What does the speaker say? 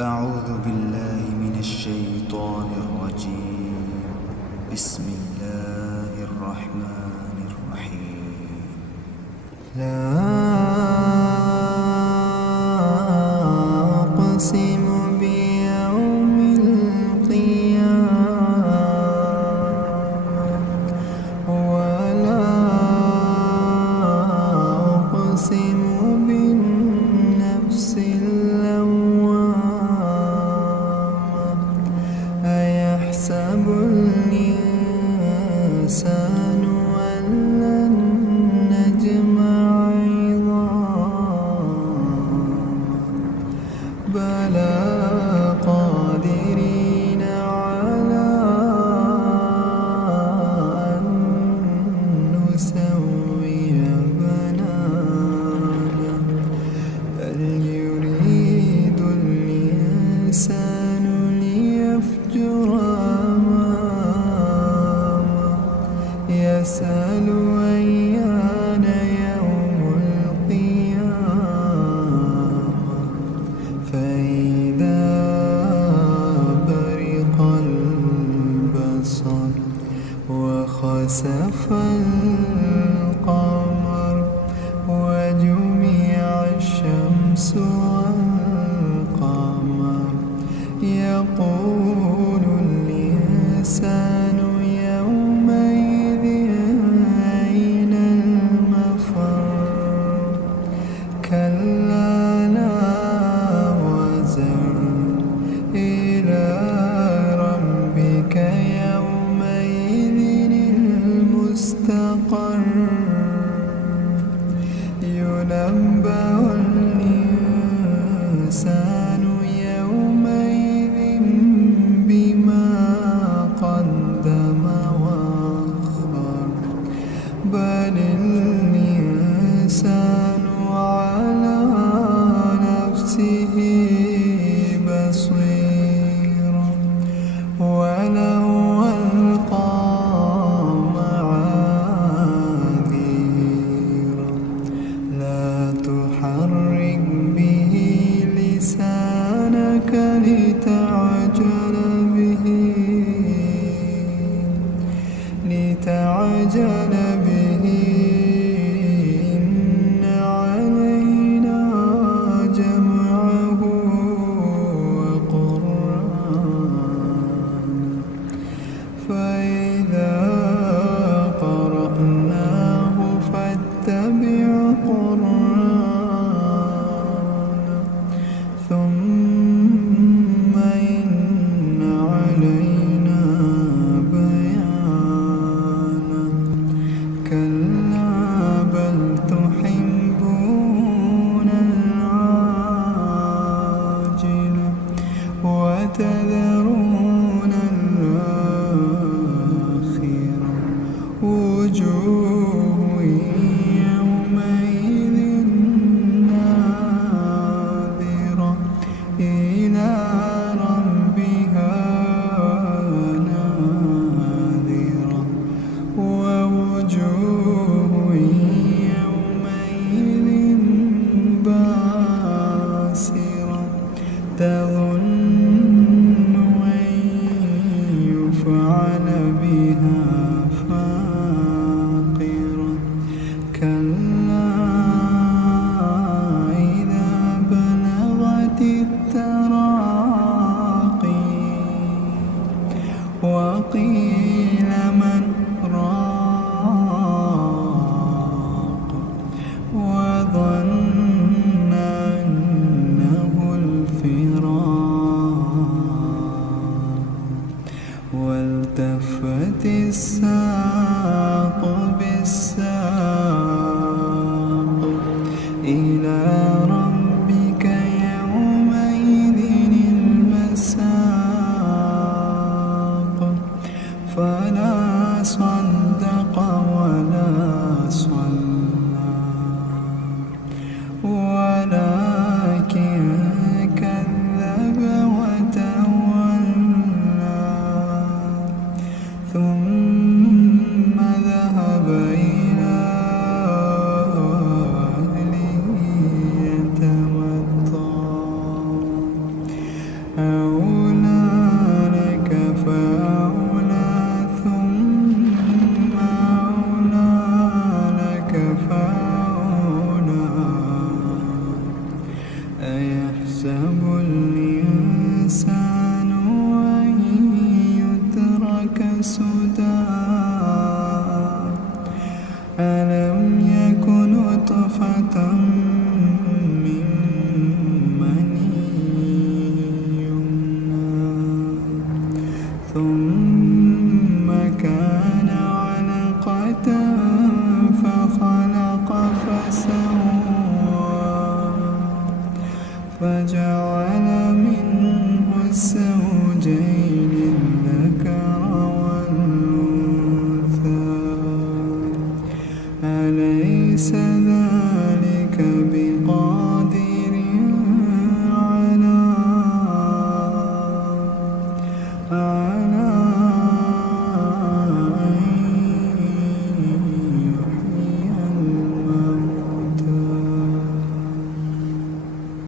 أعوذ بالله من الشيطان الرجيم. بسم الله الرحمن الرحيم. لا أقسم بيوم القيامة ولا أقسم بالنفس أيحسب الإنسان أن لن نجمع عظامه بلى قادرين على أن نسوي بنانه بل يريد الإنسان ليفجر أمامه يسأل أيان يوم القيامة فإذا برق البصر وخسف القمر وجمع الشمس والقمر يقول الإنسان يومئذ أين المفر كلا لا وزر إلى ربك يومئذ المستقر ينبأ الإنسان يومئذ بما قدم وأخر بل الإنسان على نفسه بصير ولو ألقى معاذيره لا تحرك به لسانك لتعجل به إن علينا جمعه وقرآنه فإذا قرأناه فاتبع قرآنه ثم إن علينا بيانه كلا بل تحبون العاجلة وتذرون الآخرة وجوه يومئذ ناظرة إلى ربها ناظرة ووجوه يومئذ باسرة تظن أن يفعل بها فاقرة كلا إذا بلغت التراقي وقيل من راق وظن أنه الفراق أولى لك فأولى ثم أولى لك فأولى أيحسب الإنسان أن يترك سدى ألم يك نطفة من مني يمنى ثم كان علقة فخلق فسوى فجعل منه الزوجين الذكر والأنثى أليس ذلك بقادر على